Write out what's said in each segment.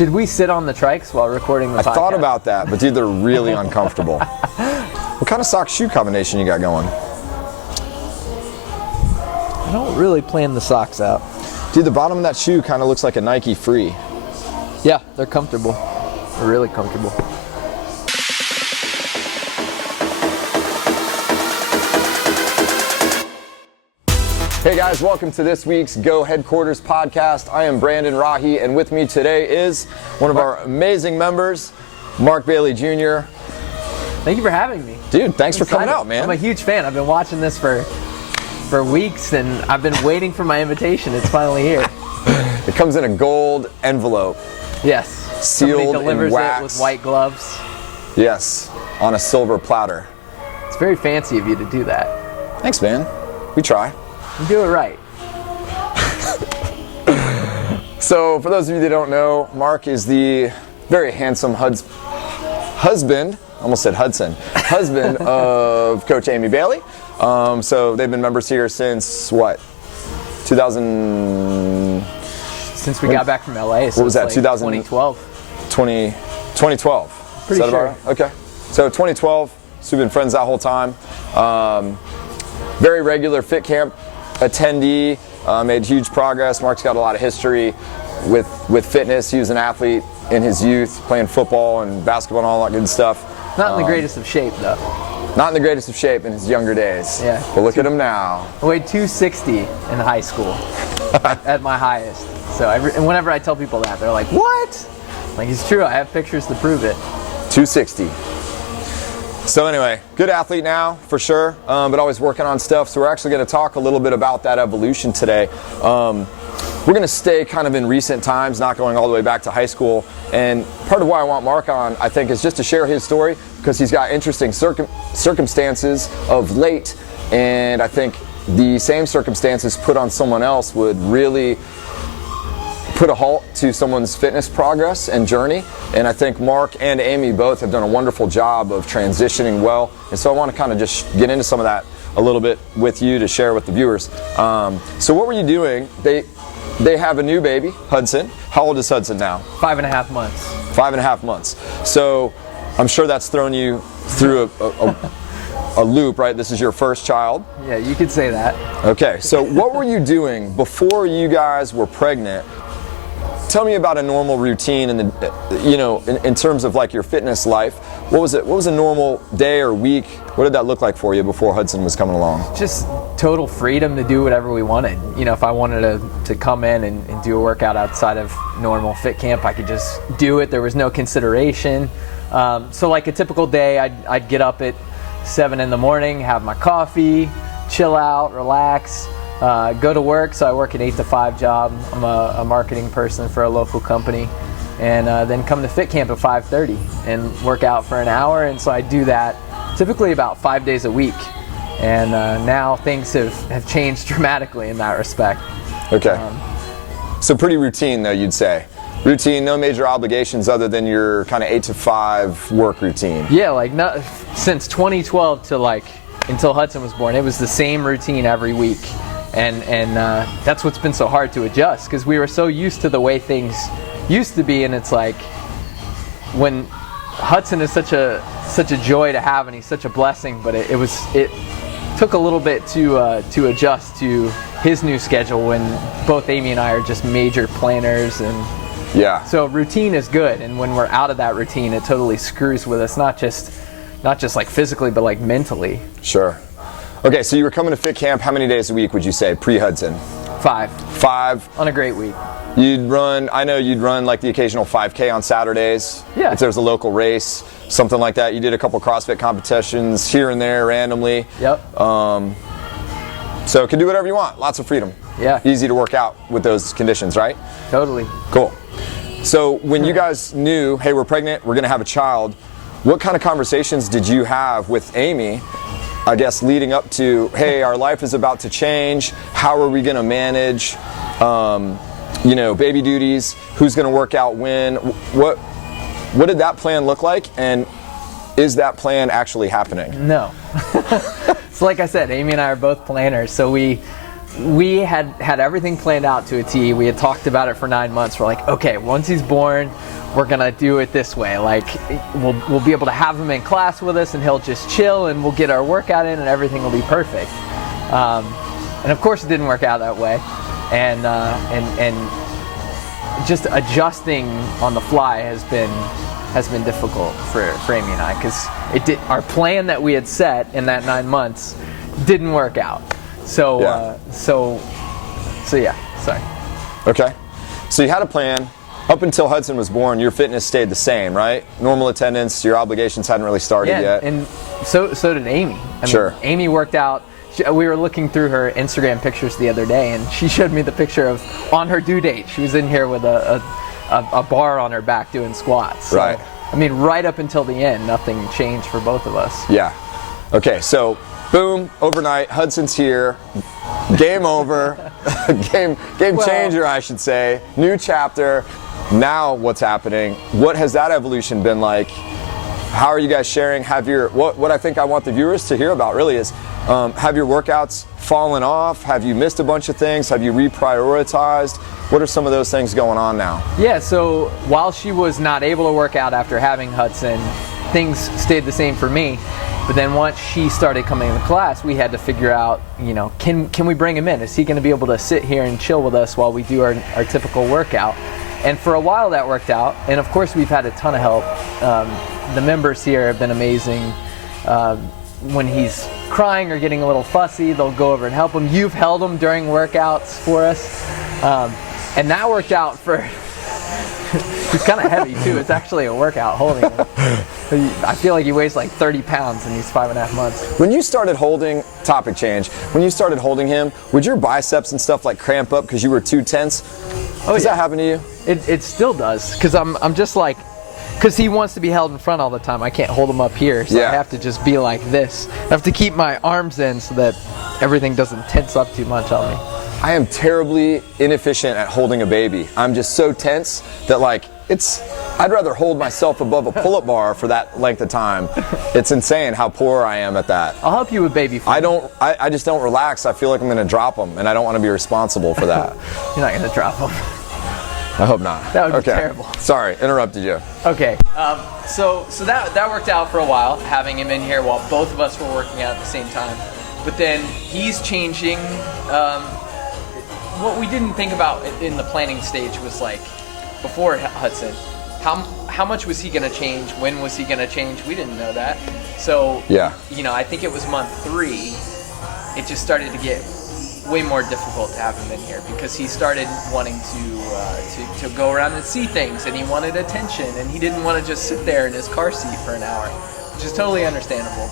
Should we sit on the trikes while recording the podcast? I thought about that, but dude, they're really uncomfortable. What kind of sock-shoe combination you got going? I don't really plan the socks out. Dude, the bottom of that shoe kind of looks like a Nike Free. Yeah, they're comfortable. They're really comfortable. Hey guys, welcome to this week's Go Headquarters podcast. I am Brandon Rahi, and with me today is one of our amazing members, Mark Bailey Jr. Thank you for having me. Dude, thanks for coming out, man. I'm a huge fan. I've been watching this for weeks, and I've been waiting for my invitation. It's finally here. It comes in a gold envelope. Yes. Sealed Somebody delivers in wax. it with white gloves. Yes, on a silver platter. It's very fancy of you to do that. Thanks, man. We try. You do it right. So, for those of you that don't know, Mark is the very handsome husband, almost said Hudson, husband of Coach Amy Bailey. So they've been members here since what? 2000. Since we got back from LA. So what was that? like 2012. 2012. Pretty Is that sure. about right? Okay. So 2012. So we've been friends that whole time. Very regular fit camp attendee. Made huge progress. Mark's got a lot of history with fitness. He was an athlete in his youth, playing football and basketball and all that good stuff. Not in the greatest of shape, though. Not in the greatest of shape in his younger days. Yeah. But look at him now. I weighed 260 in high school at my highest. So and whenever I tell people that, they're like, what? Like, it's true. I have pictures to prove it. 260. So anyway, good athlete now, for sure, but always working on stuff. So we're actually going to talk a little bit about that evolution today. We're going to stay kind of in recent times, not going all the way back to high school. And part of why I want Mark on, I think, is just to share his story, because he's got interesting circumstances of late. And I think the same circumstances put on someone else would really put a halt to someone's fitness progress and journey. And I think Mark and Amy both have done a wonderful job of transitioning well. And so I want to kind of just get into some of that a little bit with you to share with the viewers. So what were you doing? They have a new baby, Hudson. How old is Hudson now? 5.5 months. 5.5 months. So I'm sure that's thrown you through a loop, right? This is your first child. Yeah, you could say that. Okay, so what were you doing before you guys were pregnant? Tell me about a normal routine in terms of like your fitness life. What was it? What was a normal day or week? What did that look like for you before Hudson was coming along? Just total freedom to do whatever we wanted. You know, if I wanted to come in and do a workout outside of normal fit camp, I could just do it. There was no consideration. So like a typical day, I'd get up at 7 in the morning, have my coffee, chill out, relax. Go to work, so I work an 8 to 5 job. I'm a marketing person for a local company, and then come to fit camp at 5:30 and work out for an hour. And so I do that typically about 5 days a week. And now things have changed dramatically in that respect. Okay. So pretty routine, though, you'd say. Routine, no major obligations other than your kind of 8 to 5 work routine. Yeah, like not since 2012 to like until Hudson was born, it was the same routine every week. And that's what's been so hard to adjust, because we were so used to the way things used to be. And it's like, when Hudson is such a joy to have, and he's such a blessing, but it took a little bit to adjust to his new schedule when both Amy and I are just major planners. And yeah, so routine is good, and when we're out of that routine, it totally screws with us, not just like physically, but like mentally. Sure. Okay, so you were coming to fit camp how many days a week would you say, pre-Hudson? 5. 5. On a great week. I know you'd run like the occasional 5K on Saturdays. Yeah. If there's a local race, something like that. You did a couple CrossFit competitions here and there randomly. Yep. So can do whatever you want, lots of freedom. Yeah. Easy to work out with those conditions, right? Totally. Cool. So when you guys knew, hey, we're pregnant, we're gonna have a child, what kind of conversations did you have with Amy, I guess, leading up to, hey, our life is about to change, how are we gonna manage, baby duties, who's gonna work out when, what did that plan look like, and is that plan actually happening? No. So like I said, Amy and I are both planners, so we we had everything planned out to a T. We had talked about it for 9 months. We're like, okay, once he's born, we're gonna do it this way. Like, we'll be able to have him in class with us, and he'll just chill, and we'll get our workout in, and everything will be perfect. And of course, it didn't work out that way. And just adjusting on the fly has been difficult for Amy and I, because our plan that we had set in that 9 months didn't work out. So Yeah. So yeah, sorry. Okay. So you had a plan. Up until Hudson was born, your fitness stayed the same, right? Normal attendance, your obligations hadn't really started yet. And so did Amy. Sure. Amy worked out. We were looking through her Instagram pictures the other day, and she showed me the picture of on her due date. She was in here with a bar on her back doing squats. So, Right. I mean, right up until the end, nothing changed for both of us. Yeah. Okay, so boom, overnight, Hudson's here. Game over. game changer, I should say. New chapter. Now what's happening? What has that evolution been like? How are you guys sharing? What I think I want the viewers to hear about really is, have your workouts fallen off? Have you missed a bunch of things? Have you reprioritized? What are some of those things going on now? Yeah, so while she was not able to work out after having Hudson, things stayed the same for me. But then once she started coming to class, we had to figure out, can we bring him in? Is he going to be able to sit here and chill with us while we do our typical workout? And for a while that worked out. And of course, we've had a ton of help. The members here have been amazing. When he's crying or getting a little fussy, they'll go over and help him. You've held him during workouts for us. And that worked out for... He's kind of heavy too. It's actually a workout holding him. I feel like he weighs like 30 pounds and he's 5.5 months. When you started holding, topic change, when you started holding him, would your biceps and stuff like cramp up because you were too tense? Does that happen to you? It still does, because I'm just like, because he wants to be held in front all the time. I can't hold him up here, so I have to just be like this. I have to keep my arms in so that everything doesn't tense up too much on me. I am terribly inefficient at holding a baby. I'm just so tense that I'd rather hold myself above a pull-up bar for that length of time. It's insane how poor I am at that. I'll help you with baby food. I just don't relax. I feel like I'm gonna drop them, and I don't want to be responsible for that. You're not gonna drop them. I hope not. That would be terrible. Sorry, interrupted you. Okay, so that worked out for a while, having him in here while both of us were working out at the same time. But then he's changing. What we didn't think about in the planning stage was like, before Hudson, how much was he going to change? When was he going to change? We didn't know that. So, I think it was month 3. It just started to get way more difficult to have him in here, because he started wanting to go around and see things, and he wanted attention, and he didn't want to just sit there in his car seat for an hour, which is totally understandable.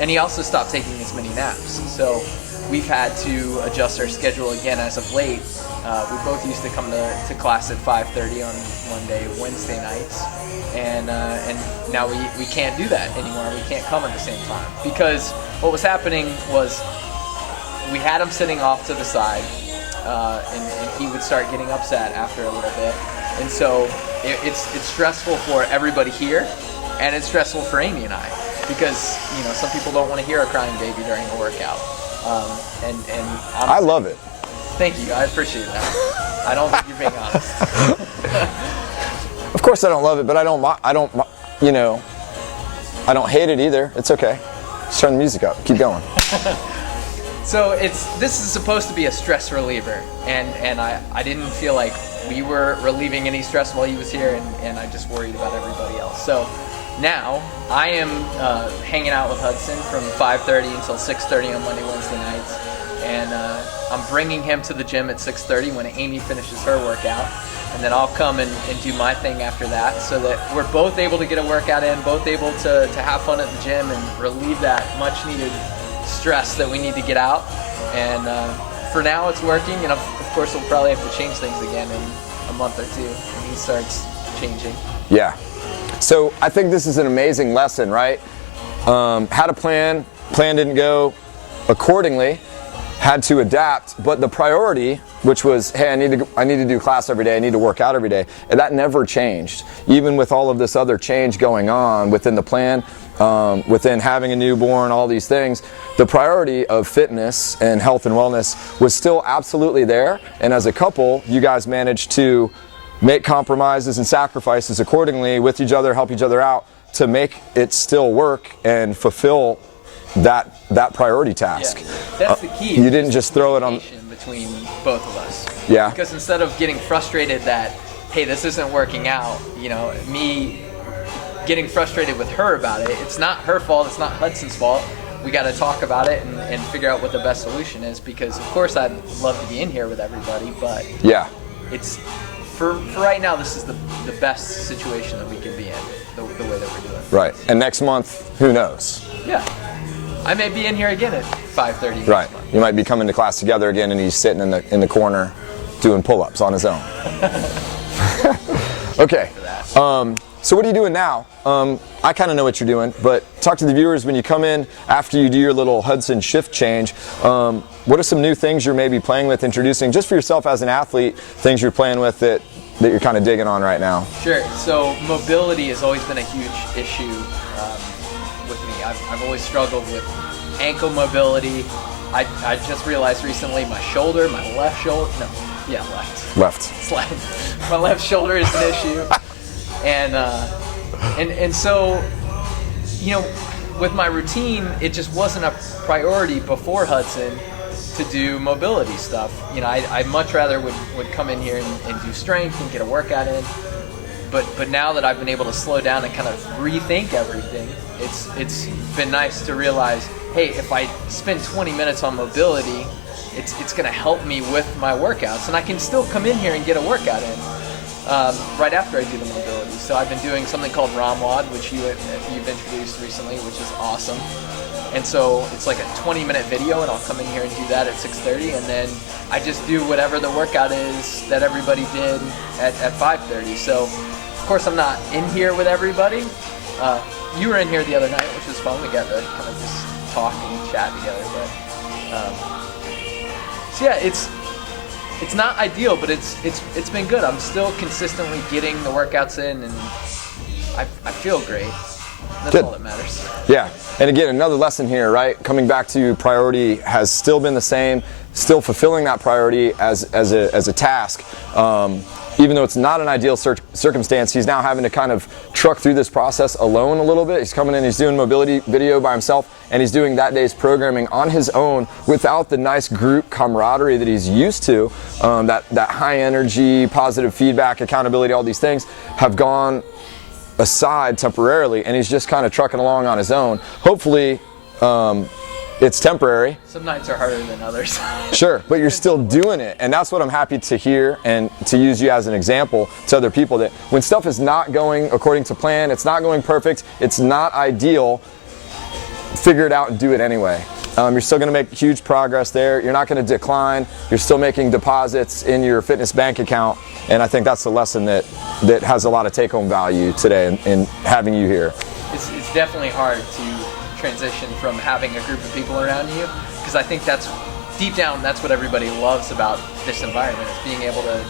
And he also stopped taking as many naps. So we've had to adjust our schedule again as of late. We both used to come to class at 5:30 on Monday, Wednesday nights, and now we can't do that anymore. We can't come at the same time, because what was happening was we had him sitting off to the side, and he would start getting upset after a little bit, and so it's stressful for everybody here, and it's stressful for Amy and I, because some people don't want to hear a crying baby during a workout, and honestly, I love it. Thank you. I appreciate that. I don't think you're being honest. Of course I don't love it, but I don't hate it either. It's okay. Just turn the music up. Keep going. So this is supposed to be a stress reliever, and I didn't feel like we were relieving any stress while he was here, and I just worried about everybody else. So now I am hanging out with Hudson from 5:30 until 6:30 on Monday, Wednesday nights. And I'm bringing him to the gym at 6:30 when Amy finishes her workout. And then I'll come and do my thing after that, so that we're both able to get a workout in, both able to have fun at the gym and relieve that much needed stress that we need to get out. And for now it's working, and of course we'll probably have to change things again in a month or two when he starts changing. Yeah. So I think this is an amazing lesson, right? Had a plan didn't go accordingly. had to adapt, but the priority, which was, hey, I need to do class every day, I need to work out every day, and that never changed. Even with all of this other change going on within the plan, within having a newborn, all these things, the priority of fitness and health and wellness was still absolutely there. And as a couple, you guys managed to make compromises and sacrifices accordingly with each other, help each other out to make it still work and fulfill that priority task. Yeah, that's the key. You didn't just throw it on between both of us. Yeah. Because instead of getting frustrated that, hey, this isn't working out, you know, me getting frustrated with her about it, it's not her fault, it's not Hudson's fault. We got to talk about it and figure out what the best solution is, because of course I'd love to be in here with everybody, but yeah, it's for right now this is the best situation that we can be in, the way that we're doing. Right. And next month, who knows? Yeah. I may be in here again at 5:30. Right. You might be coming to class together again, and he's sitting in the corner doing pull-ups on his own. Okay. So what are you doing now? I kind of know what you're doing, but talk to the viewers when you come in after you do your little Hudson shift change. What are some new things you're maybe playing with, introducing, just for yourself as an athlete, things you're playing with that you're kind of digging on right now? Sure. So mobility has always been a huge issue with me. I've always struggled with ankle mobility. I just realized recently my left shoulder, left. It's left. My left shoulder is an issue. And so, you know, with my routine, it just wasn't a priority before Hudson to do mobility stuff. You know, I much rather would come in here and do strength and get a workout in. But now that I've been able to slow down and kind of rethink everything, it's been nice to realize, hey, if I spend 20 minutes on mobility, it's going to help me with my workouts, and I can still come in here and get a workout in right after I do the mobility. So I've been doing something called ROMWOD, which you've introduced recently, which is awesome. And so it's like a 20-minute video, and I'll come in here and do that at 6:30, and then I just do whatever the workout is that everybody did at 5:30. So of course I'm not in here with everybody. You were in here the other night, which was fun. We got to kind of just talk and chat together. But so yeah, it's not ideal, but it's been good. I'm still consistently getting the workouts in, and I feel great. That's good. All that matters. Yeah, and again, another lesson here, right? Coming back to priority has still been the same, still fulfilling that priority as a task. Even though it's not an ideal circumstance, he's now having to kind of truck through this process alone a little bit. He's coming in, he's doing mobility video by himself, and he's doing that day's programming on his own without the nice group camaraderie that he's used to. That high energy, positive feedback, accountability, all these things have gone aside temporarily, and he's just kind of trucking along on his own. Hopefully, it's temporary. Some nights are harder than others. Sure, but you're still doing it, and that's what I'm happy to hear and to use you as an example to other people, that when stuff is not going according to plan, it's not going perfect, it's not ideal, figure it out and do it anyway. You're still going to make huge progress there. You're not going to decline. You're still making deposits in your fitness bank account, and I think that's the lesson that has a lot of take-home value today in having you here. It's definitely hard to transition from having a group of people around you, because I think that's deep down that's what everybody loves about this environment, is being able to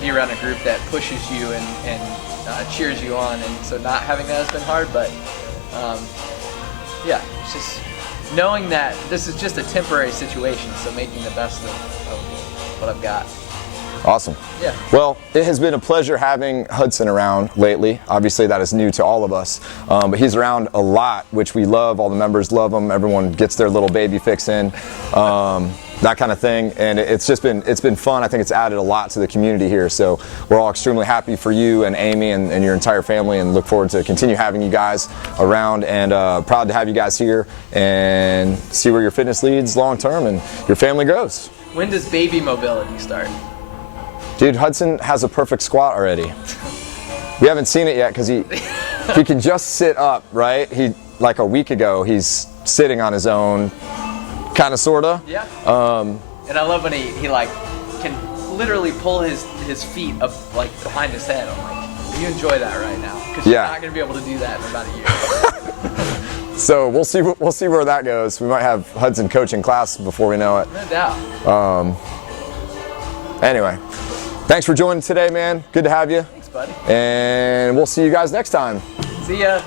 be around a group that pushes you and cheers you on. And so not having that has been hard, but yeah, it's just knowing that this is just a temporary situation, so making the best of what I've got. Awesome. Yeah. Well, it has been a pleasure having Hudson around lately. Obviously, that is new to all of us, but he's around a lot, which we love. All the members love him. Everyone gets their little baby fix in, that kind of thing. And it's been fun. I think it's added a lot to the community here. So we're all extremely happy for you and Amy and your entire family, and look forward to continue having you guys around, and proud to have you guys here and see where your fitness leads long term and your family grows. When does baby mobility start? Dude, Hudson has a perfect squat already. We haven't seen it yet because he can just sit up, right? Like a week ago, he's sitting on his own, kind of, sorta. Yeah. And I love when he like can literally pull his feet up like behind his head. I'm like, you enjoy that right now, because you're not gonna be able to do that in about a year. So we'll see where that goes. We might have Hudson coaching class before we know it. No doubt. Anyway, thanks for joining today, man. Good to have you. Thanks, buddy. And we'll see you guys next time. See ya.